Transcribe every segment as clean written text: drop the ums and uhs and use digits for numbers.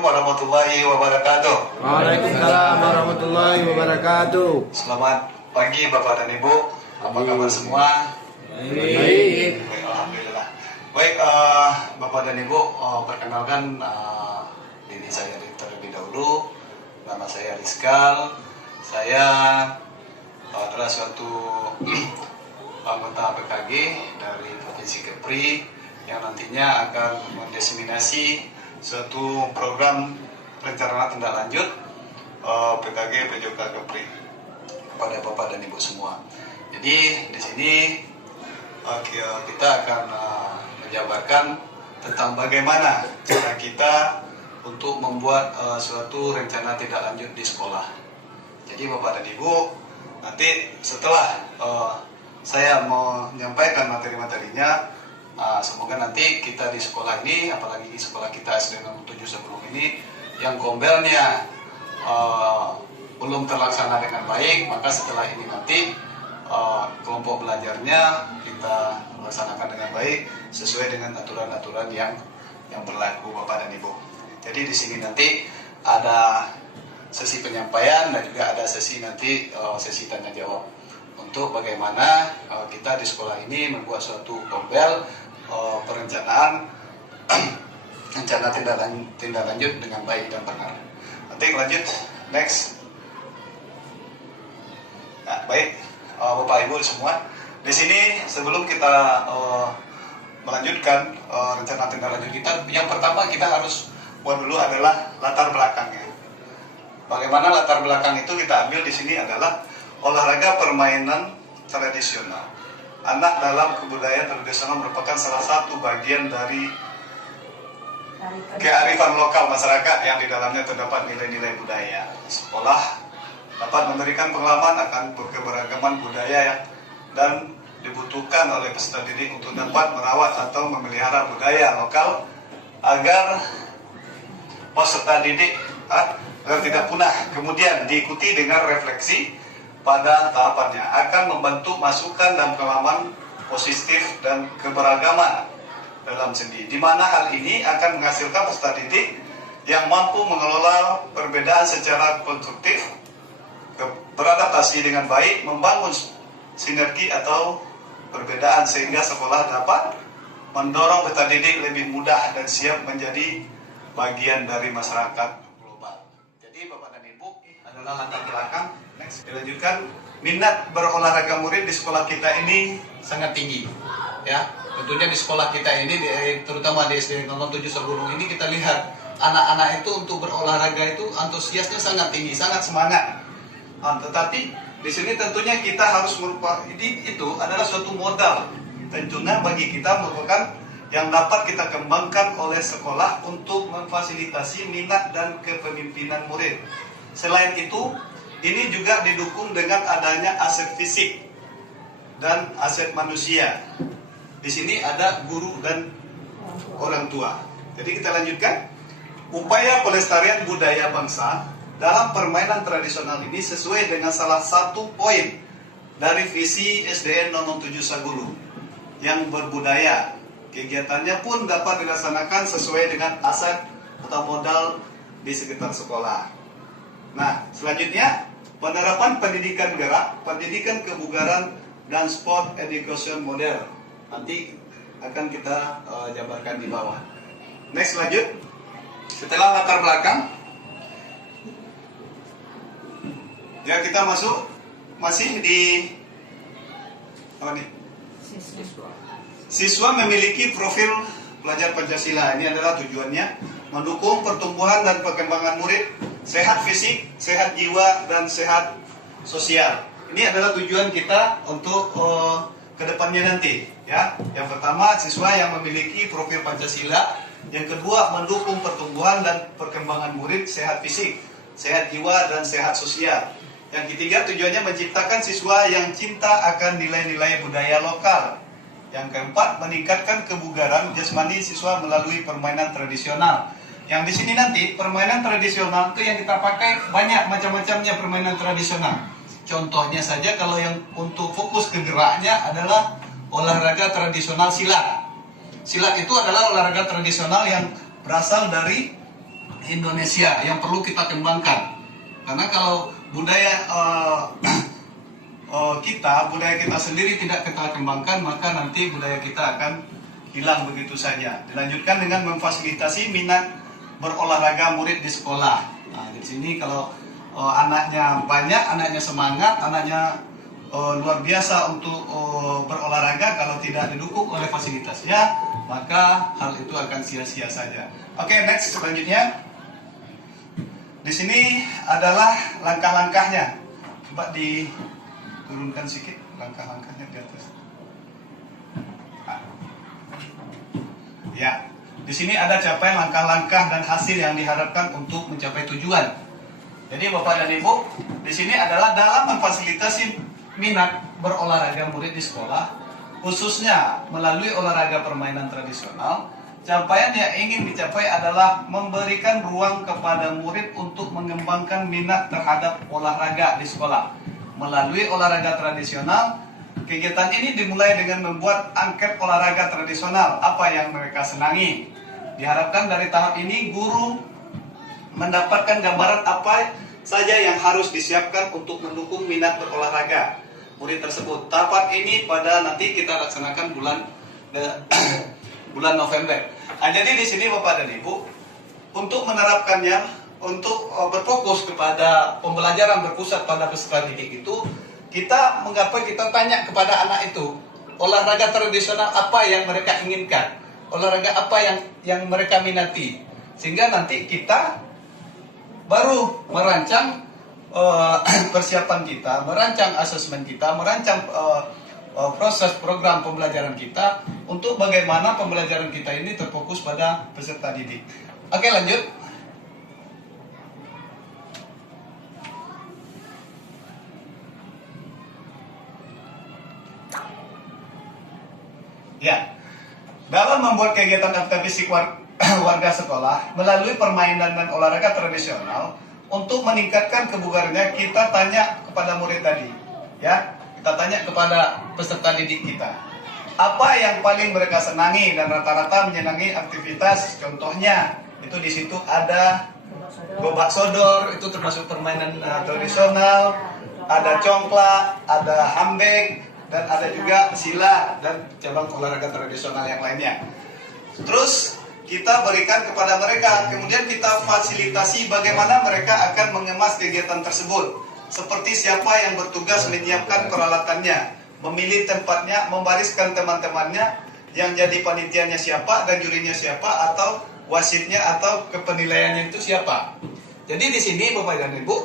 warahmatullahi wabarakatuh. Waalaikumsalam warahmatullahi wabarakatuh. Selamat pagi Bapak dan Ibu. Apa kabar semua? Baik. Baik, alhamdulillah. Baik, Bapak dan Ibu, perkenalkan diri saya terlebih dahulu. Nama saya Rizkal. Saya adalah suatu anggota PKG dari Provinsi Kepri yang nantinya akan mendiseminasi suatu program rencana tindak lanjut PKG PJOK Kepri kepada Bapak dan Ibu semua. Jadi di sini kita akan menjabarkan tentang bagaimana cara kita untuk membuat suatu rencana tindak lanjut di sekolah. Jadi Bapak dan Ibu, nanti setelah saya menyampaikan materi-materinya, semoga nanti kita di sekolah ini, apalagi di sekolah kita SD 07 sebelum ini, yang gombelnya belum terlaksana dengan baik, maka setelah ini nanti kelompok belajarnya kita laksanakan dengan baik sesuai dengan aturan-aturan yang berlaku Bapak dan Ibu. Jadi di sini nanti ada sesi penyampaian dan juga ada sesi nanti sesi tanya jawab untuk bagaimana kita di sekolah ini membuat suatu gombel perencanaan rencana tindak lanjut dengan baik dan benar. Nanti lanjut next. Nah, baik Bapak Ibu semua, di sini sebelum kita melanjutkan rencana tindak lanjut kita, yang pertama kita harus buat dulu adalah latar belakangnya. Bagaimana latar belakang itu kita ambil di sini adalah olahraga permainan tradisional. Anak dalam kebudayaan tradisional merupakan salah satu bagian dari kearifan lokal masyarakat yang di dalamnya terdapat nilai-nilai budaya. Sekolah dapat memberikan pengalaman akan keberagaman budaya dan dibutuhkan oleh peserta didik untuk dapat merawat atau memelihara budaya lokal agar peserta didik agar tidak punah. Kemudian diikuti dengan refleksi pada tahapannya akan membentuk masukan dan pengalaman positif dan keberagaman dalam sendi, di mana hal ini akan menghasilkan peserta didik yang mampu mengelola perbedaan secara konstruktif, beradaptasi dengan baik, membangun sinergi atau perbedaan sehingga sekolah dapat mendorong peserta didik lebih mudah dan siap menjadi bagian dari masyarakat global. Jadi Bapak dan Ibu, adalah latar belakang. Next, dilanjutkan. Minat berolahraga murid di sekolah kita ini sangat tinggi, ya. Tentunya di sekolah kita ini, terutama di SD 07 Sagunung ini, kita lihat anak-anak itu untuk berolahraga itu antusiasnya sangat tinggi, sangat semangat. Tetapi di sini tentunya kita harus merupakan itu adalah suatu modal. Tentunya bagi kita merupakan yang dapat kita kembangkan oleh sekolah untuk memfasilitasi minat dan kepemimpinan murid. Selain itu, ini juga didukung dengan adanya aset fisik dan aset manusia. Di sini ada guru dan orang tua. Jadi kita lanjutkan. Upaya pelestarian budaya bangsa dalam permainan tradisional ini sesuai dengan salah satu poin dari visi SDN 07 Sagulu yang berbudaya. Kegiatannya pun dapat dilaksanakan sesuai dengan aset atau modal di sekitar sekolah. Nah, selanjutnya penerapan pendidikan gerak, pendidikan kebugaran, dan sport education model. Nanti akan kita jabarkan di bawah. Next, lanjut. Setelah latar belakang, ya kita masuk masih di apa nih? Siswa memiliki profil pelajar Pancasila. Ini adalah tujuannya mendukung pertumbuhan dan perkembangan murid, sehat fisik, sehat jiwa, dan sehat sosial. Ini adalah tujuan kita untuk kedepannya nanti, ya. Yang pertama, siswa yang memiliki profil Pancasila. Yang kedua, mendukung pertumbuhan dan perkembangan murid, sehat fisik, sehat jiwa, dan sehat sosial. Yang ketiga, tujuannya menciptakan siswa yang cinta akan nilai-nilai budaya lokal. Yang keempat, meningkatkan kebugaran jasmani siswa melalui permainan tradisional. Yang di sini nanti permainan tradisional itu yang kita pakai banyak macam-macamnya permainan tradisional. Contohnya saja kalau yang untuk fokus ke geraknya adalah olahraga tradisional silat. Silat itu adalah olahraga tradisional yang berasal dari Indonesia yang perlu kita kembangkan. Karena kalau budaya budaya kita sendiri tidak kita kembangkan, maka nanti budaya kita akan hilang begitu saja. Dilanjutkan dengan memfasilitasi minat berolahraga murid di sekolah. Nah, di sini kalau anaknya banyak, anaknya semangat, anaknya luar biasa untuk berolahraga, kalau tidak didukung oleh fasilitasnya, maka hal itu akan sia-sia saja. Oke, next selanjutnya. Di sini adalah langkah-langkahnya. Coba diturunkan sedikit langkah-langkahnya di atas. Ya, di sini ada capaian langkah-langkah dan hasil yang diharapkan untuk mencapai tujuan. Jadi Bapak dan Ibu, di sini adalah dalam memfasilitasi minat berolahraga murid di sekolah, khususnya melalui olahraga permainan tradisional. Capaian yang ingin dicapai adalah memberikan ruang kepada murid untuk mengembangkan minat terhadap olahraga di sekolah. Melalui olahraga tradisional, kegiatan ini dimulai dengan membuat angket olahraga tradisional, apa yang mereka senangi. Diharapkan dari tahap ini, guru mendapatkan gambaran apa saja yang harus disiapkan untuk mendukung minat berolahraga murid tersebut. Tahapan ini pada nanti kita laksanakan bulan November. Nah, jadi di sini Bapak dan Ibu, untuk menerapkannya, untuk berfokus kepada pembelajaran berpusat pada peserta didik itu, kita tanya kepada anak itu, olahraga tradisional apa yang mereka inginkan, olahraga apa yang mereka minati, sehingga nanti kita baru merancang persiapan kita, merancang asesmen kita, merancang proses program pembelajaran kita untuk bagaimana pembelajaran kita ini terfokus pada peserta didik. Oke, lanjut. Ya, dalam membuat kegiatan aktivitas fisik warga sekolah melalui permainan dan olahraga tradisional untuk meningkatkan kebugarannya, kita tanya kepada murid tadi, ya. Kita tanya kepada peserta didik kita, apa yang paling mereka senangi, dan rata-rata menyenangi aktivitas. Contohnya itu di situ ada gobak sodor, itu termasuk permainan tradisional, ada congklak, ada hambek, dan ada juga silat dan cabang olahraga tradisional yang lainnya. Terus kita berikan kepada mereka, kemudian kita fasilitasi bagaimana mereka akan mengemas kegiatan tersebut. Seperti siapa yang bertugas menyiapkan peralatannya, memilih tempatnya, membariskan teman-temannya, yang jadi panitianya siapa dan jurinya siapa, atau wasitnya atau kepenilaiannya itu siapa. Jadi di sini Bapak dan Ibu,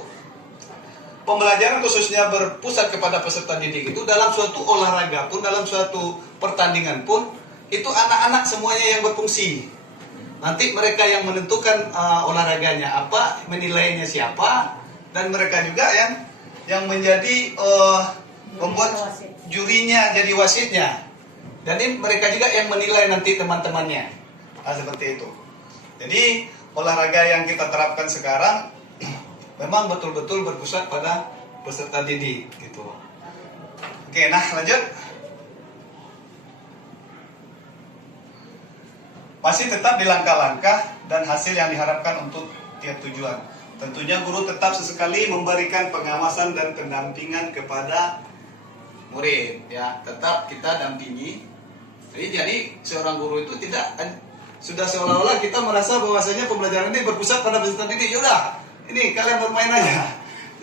pembelajaran khususnya berpusat kepada peserta didik itu dalam suatu olahraga pun, dalam suatu pertandingan pun, itu anak-anak semuanya yang berfungsi. Nanti mereka yang menentukan olahraganya apa, menilainya siapa, dan mereka juga yang menjadi membuat jurinya jadi wasitnya. Dan ini mereka juga yang menilai nanti teman-temannya. Nah, seperti itu. Jadi olahraga yang kita terapkan sekarang memang betul-betul berpusat pada peserta didik gitu. Oke, nah lanjut. Masih tetap di langkah-langkah dan hasil yang diharapkan untuk tiap tujuan. Tentunya guru tetap sesekali memberikan pengawasan dan pendampingan kepada murid, ya. Tetap kita dampingi. Jadi seorang guru itu tidak sudah seolah-olah kita merasa bahwasanya pembelajaran ini berpusat pada peserta didik. Yaudah, ini kalian bermain aja.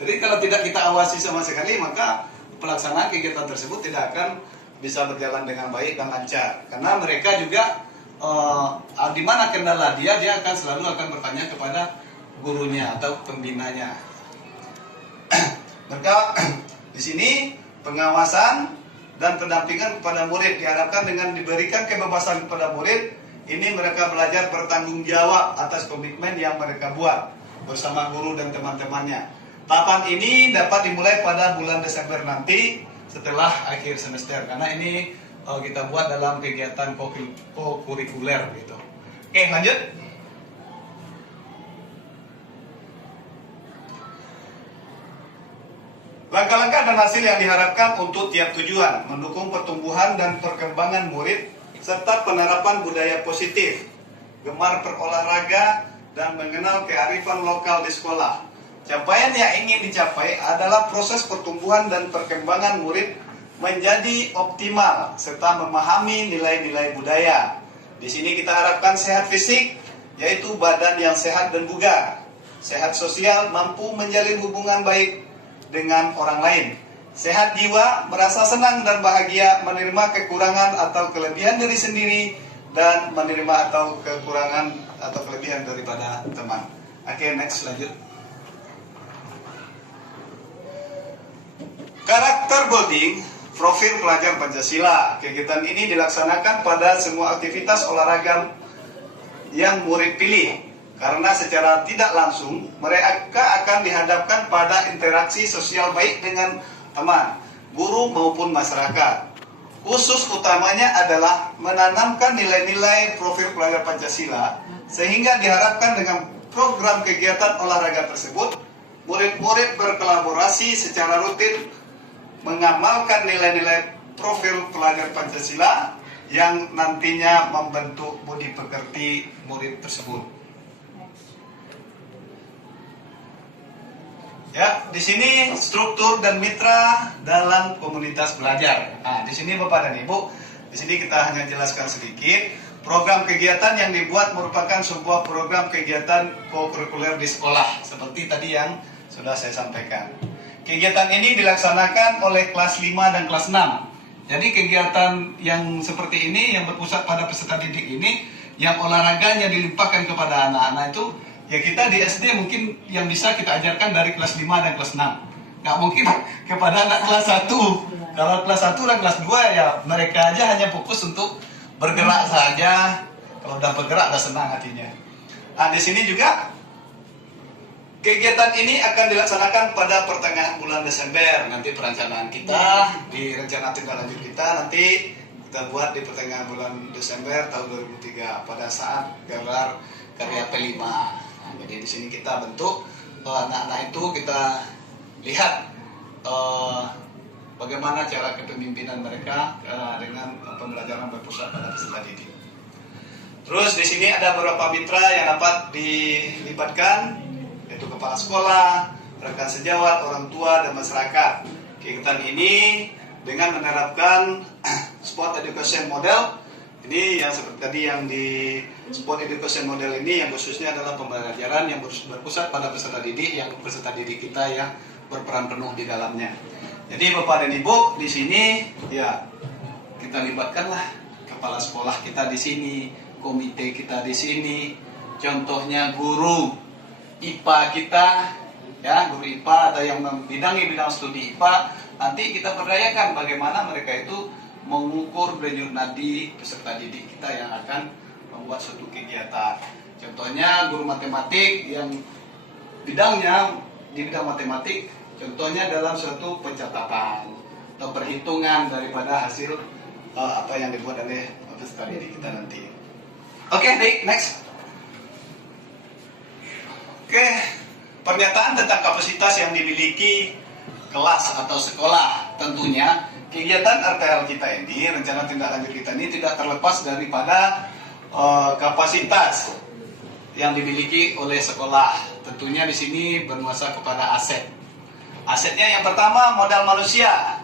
Jadi kalau tidak kita awasi sama sekali, maka pelaksanaan kegiatan tersebut tidak akan bisa berjalan dengan baik dan lancar. Karena mereka juga di mana kendala dia akan selalu bertanya kepada gurunya atau pembinanya. Maka di sini pengawasan dan pendampingan kepada murid diharapkan dengan diberikan kebebasan kepada murid, ini mereka belajar bertanggung jawab atas komitmen yang mereka buat bersama guru dan teman-temannya. Tahapan ini dapat dimulai pada bulan Desember nanti setelah akhir semester, karena ini kita buat dalam kegiatan co-kurikuler gitu. Oke, lanjut. Langkah-langkah dan hasil yang diharapkan untuk tiap tujuan, mendukung pertumbuhan dan perkembangan murid, serta penerapan budaya positif, gemar berolahraga, dan mengenal kearifan lokal di sekolah. Capaian yang ingin dicapai adalah proses pertumbuhan dan perkembangan murid menjadi optimal serta memahami nilai-nilai budaya. Di sini kita harapkan sehat fisik, yaitu badan yang sehat dan bugar. Sehat sosial, mampu menjalin hubungan baik dengan orang lain. Sehat jiwa, merasa senang dan bahagia menerima kekurangan atau kelebihan diri sendiri dan menerima atau kekurangan atau kelebihan daripada teman. Oke, next lanjut. Karakter building profil pelajar Pancasila. Kegiatan ini dilaksanakan pada semua aktivitas olahraga yang murid pilih. Karena secara tidak langsung mereka akan dihadapkan pada interaksi sosial baik dengan teman, guru maupun masyarakat. Khusus utamanya adalah menanamkan nilai-nilai profil pelajar Pancasila, sehingga diharapkan dengan program kegiatan olahraga tersebut, murid-murid berkolaborasi secara rutin mengamalkan nilai-nilai profil pelajar Pancasila yang nantinya membentuk budi pekerti murid tersebut. Ya, di sini struktur dan mitra dalam komunitas belajar. Nah, di sini Bapak dan Ibu, di sini kita hanya jelaskan sedikit. Program kegiatan yang dibuat merupakan sebuah program kegiatan kokurikuler di sekolah, seperti tadi yang sudah saya sampaikan. Kegiatan ini dilaksanakan oleh kelas 5 dan kelas 6. Jadi kegiatan yang seperti ini, yang berpusat pada peserta didik ini, yang olahraganya dilimpahkan kepada anak-anak itu, ya kita di SD mungkin yang bisa kita ajarkan dari kelas 5 dan kelas 6. Nggak mungkin kepada anak kelas 1. Kalau kelas 1 dan kelas 2 ya mereka aja hanya fokus untuk bergerak saja. Kalau udah bergerak udah senang hatinya. Nah, di sini juga kegiatan ini akan dilaksanakan pada pertengahan bulan Desember. Nanti perencanaan kita di rencana tindak lanjut kita nanti kita buat di pertengahan bulan Desember tahun 2003 pada saat gelar karya P5. Nah, jadi di sini kita bentuk anak-anak itu, kita lihat bagaimana cara kepemimpinan mereka dengan pembelajaran berpusat pada peserta didik. Terus di sini ada beberapa mitra yang dapat dilibatkan, yaitu kepala sekolah, rekan sejawat, orang tua, dan masyarakat. Kegiatan ini dengan menerapkan sport education model. Ini yang seperti tadi yang di sport education model ini yang khususnya adalah pembelajaran yang berpusat pada peserta didik, yang peserta didik kita yang berperan penuh di dalamnya. Jadi Bapak dan Ibu di sini ya kita libatkanlah kepala sekolah kita di sini, komite kita di sini, contohnya guru IPA kita, ya guru IPA ada yang membidangi bidang studi IPA. Nanti kita berdayakan bagaimana mereka itu mengukur denyut nadi peserta didik kita yang akan membuat suatu kegiatan. Contohnya guru matematik yang bidangnya di bidang matematik, contohnya dalam suatu pencatatan atau perhitungan daripada hasil apa yang dibuat oleh peserta didik kita nanti. Oke, next. Oke, pernyataan tentang kapasitas yang dimiliki kelas atau sekolah. Tentunya kegiatan RTL kita ini, rencana tindak lanjut kita ini tidak terlepas daripada kapasitas yang dimiliki oleh sekolah. Tentunya di sini bernuansa kepada aset. Asetnya yang pertama modal manusia.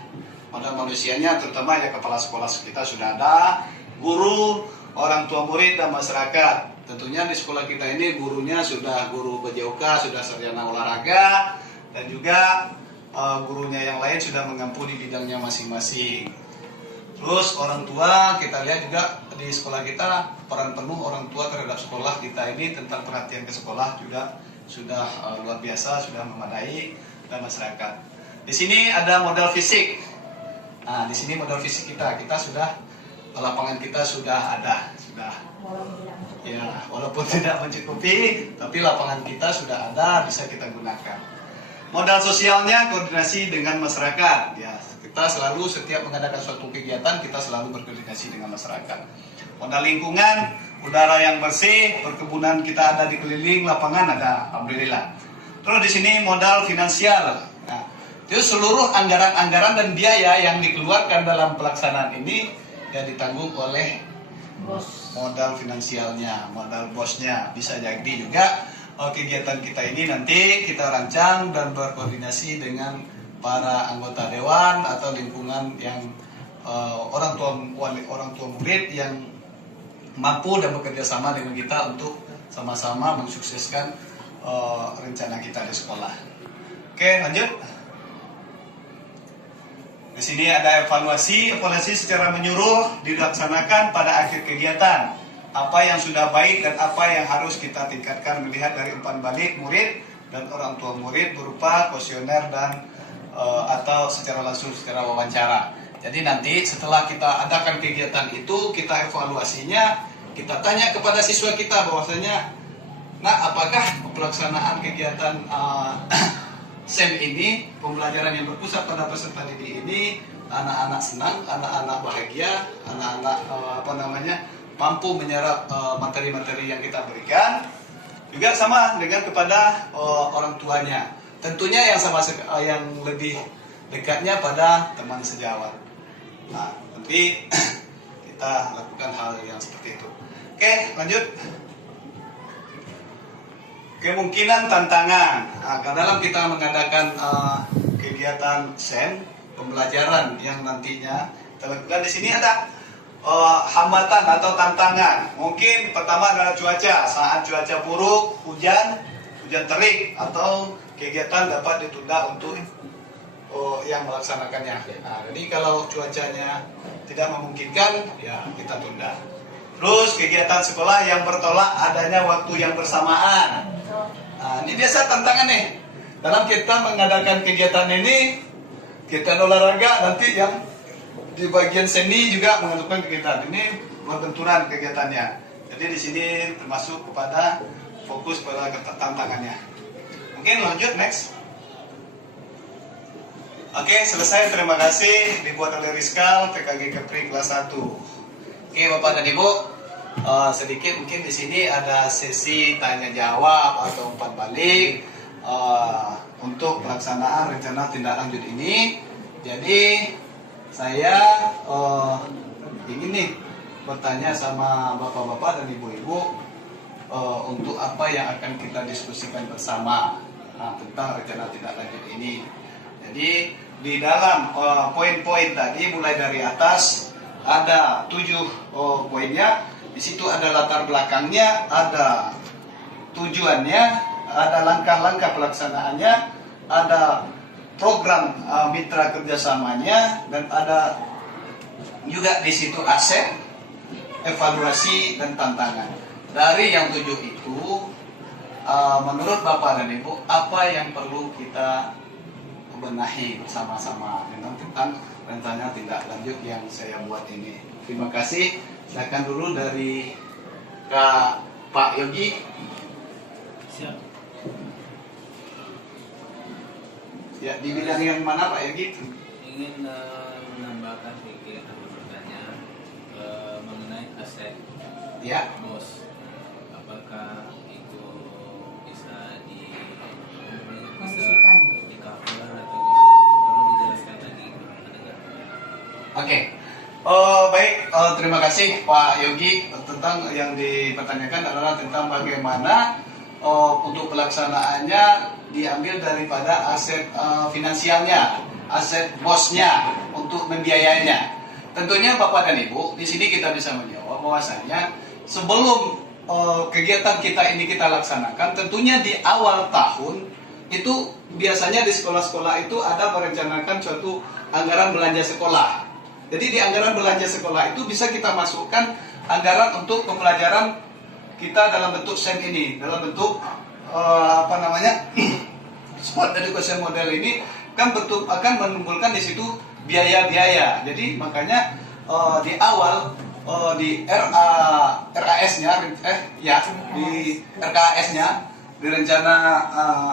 Modal manusianya terutama ya kepala sekolah kita sudah ada, guru, orang tua murid, dan masyarakat. Tentunya di sekolah kita ini gurunya sudah guru PJOK, sudah sarjana olahraga, dan juga gurunya yang lain sudah mengampu di bidangnya masing-masing. Terus orang tua, kita lihat juga di sekolah kita peran penuh orang tua terhadap sekolah kita ini tentang perhatian ke sekolah juga sudah luar biasa, sudah memadai, dan masyarakat. Di sini ada modal fisik. Nah, di sini modal fisik kita sudah, lapangan kita sudah ada, sudah. Ya, walaupun tidak mencukupi, tapi lapangan kita sudah ada, bisa kita gunakan. Modal sosialnya koordinasi dengan masyarakat. Ya, kita selalu setiap mengadakan suatu kegiatan kita selalu berkoordinasi dengan masyarakat. Modal lingkungan, udara yang bersih, perkebunan kita ada di keliling, lapangan ada, alhamdulillah. Terus di sini modal finansial. Nah, itu seluruh anggaran-anggaran dan biaya yang dikeluarkan dalam pelaksanaan ini ya ditanggung oleh modal finansialnya, modal bosnya. Bisa jadi juga kegiatan kita ini nanti kita rancang dan berkoordinasi dengan para anggota dewan atau lingkungan yang orang tua murid yang mampu dan bekerja sama dengan kita untuk sama-sama mensukseskan rencana kita di sekolah. Oke, lanjut. Di sini ada evaluasi secara menyeluruh dilaksanakan pada akhir kegiatan. Apa yang sudah baik dan apa yang harus kita tingkatkan melihat dari umpan balik murid dan orang tua murid berupa kuesioner dan atau secara langsung secara wawancara. Jadi nanti setelah kita adakan kegiatan itu, kita evaluasinya, kita tanya kepada siswa kita bahwasanya, nah apakah pelaksanaan kegiatan SEM ini, pembelajaran yang berpusat pada peserta didik ini, anak-anak senang, anak-anak bahagia, anak-anak mampu menyerap materi-materi yang kita berikan. Juga sama dengan kepada orang tuanya. Tentunya yang lebih dekatnya pada teman sejawat. Nah, nanti kita lakukan hal yang seperti itu. Oke, lanjut. Kemungkinan tantangan. Nah, dalam kita mengadakan kegiatan SEM, pembelajaran yang nantinya kita lakukan di sini ada hambatan atau tantangan. Mungkin pertama adalah cuaca. Saat cuaca buruk, hujan terik atau kegiatan dapat ditunda untuk yang melaksanakannya. Nah, jadi kalau cuacanya tidak memungkinkan, ya kita tunda. Terus kegiatan sekolah yang bertolak adanya waktu yang bersamaan. Nah, ini biasa tantangan nih. Dalam kita mengadakan kegiatan ini, kegiatan olahraga nanti yang di bagian seni juga menentukan kegiatan ini berbenturan kegiatannya. Jadi di sini termasuk kepada fokus pada tantangannya. Mungkin lanjut next. Oke, selesai. Terima kasih dibuat oleh Rizkal TKG Kepri kelas 1. Oke, Bapak dan Ibu, sedikit mungkin di sini ada sesi tanya jawab atau umpan balik untuk pelaksanaan rencana tindak lanjut ini. Jadi saya ingin nih bertanya sama bapak-bapak dan ibu-ibu untuk apa yang akan kita diskusikan bersama tentang rencana tindak lanjut ini. Jadi di dalam poin-poin tadi mulai dari atas ada 7 poinnya. Di situ ada latar belakangnya, ada tujuannya, ada langkah-langkah pelaksanaannya, ada program mitra kerjasamanya, dan ada juga di situ aset, evaluasi dan tantangan. Dari yang 7 itu, menurut Bapak dan Ibu, apa yang perlu kita benahi bersama-sama tentang rencana tindak lanjut yang saya buat ini. Terima kasih. Silakan dulu dari Pak Yogi. Siap. Ya, di bidang yang mana Pak Yogi? Ingin menambahkan sedikit atau bertanya mengenai aset Ya. bos. Apakah itu bisa di cover atau perlu dijelaskan lagi kepada pendengar? Oke. Baik, terima kasih Pak Yogi. Tentang yang dipertanyakan adalah tentang bagaimana untuk pelaksanaannya diambil daripada aset finansialnya, aset bosnya untuk membiayainya. Tentunya Bapak dan Ibu, di sini kita bisa menjawab bahwasanya sebelum kegiatan kita ini kita laksanakan, tentunya di awal tahun itu biasanya di sekolah-sekolah itu ada merencanakan suatu anggaran belanja sekolah. Jadi di anggaran belanja sekolah itu bisa kita masukkan anggaran untuk pembelajaran kita dalam bentuk SEM ini, dalam bentuk Smart Education Model ini kan akan menimbulkan di situ biaya-biaya. Jadi makanya di awal di RAS-nya di RKAS-nya di rencana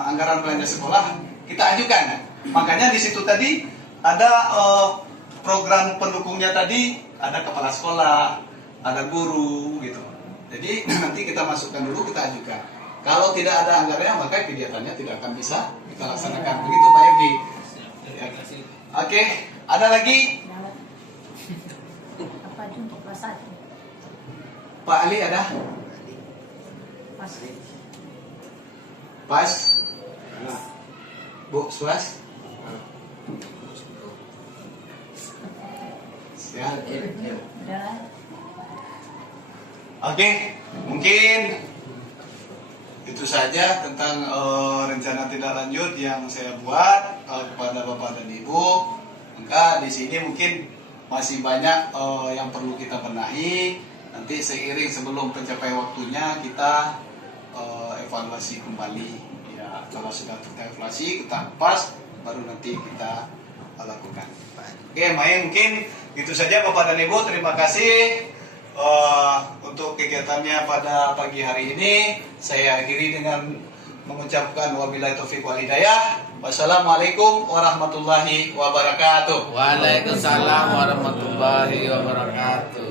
anggaran belanja sekolah kita ajukan. Makanya di situ tadi ada program pendukungnya tadi, ada kepala sekolah, ada guru gitu. Jadi nanti kita masukkan dulu, kita ajukan. Kalau tidak ada anggarannya, maka kegiatannya tidak akan bisa kita laksanakan. Begitu Pak Yogi. Terima kasih. Oke, ada lagi? Apa itu untuk kelas 1? Pak Ali ada? Pas? Bu Suas? Ya. Oke, mungkin itu saja tentang rencana tindak lanjut yang saya buat kepada Bapak dan Ibu. Maka di sini mungkin masih banyak yang perlu kita benahi. Nanti seiring sebelum pencapaian waktunya kita evaluasi kembali. Ya, kalau sudah kita evaluasi, kita pas, baru nanti kita lakukan. Oke, mungkin itu saja Bapak dan Ibu. Terima kasih untuk kegiatannya pada pagi hari ini. Saya akhiri dengan mengucapkan wabillahi taufiq wal hidayah. Wassalamualaikum warahmatullahi wabarakatuh. Waalaikumsalam warahmatullahi wabarakatuh.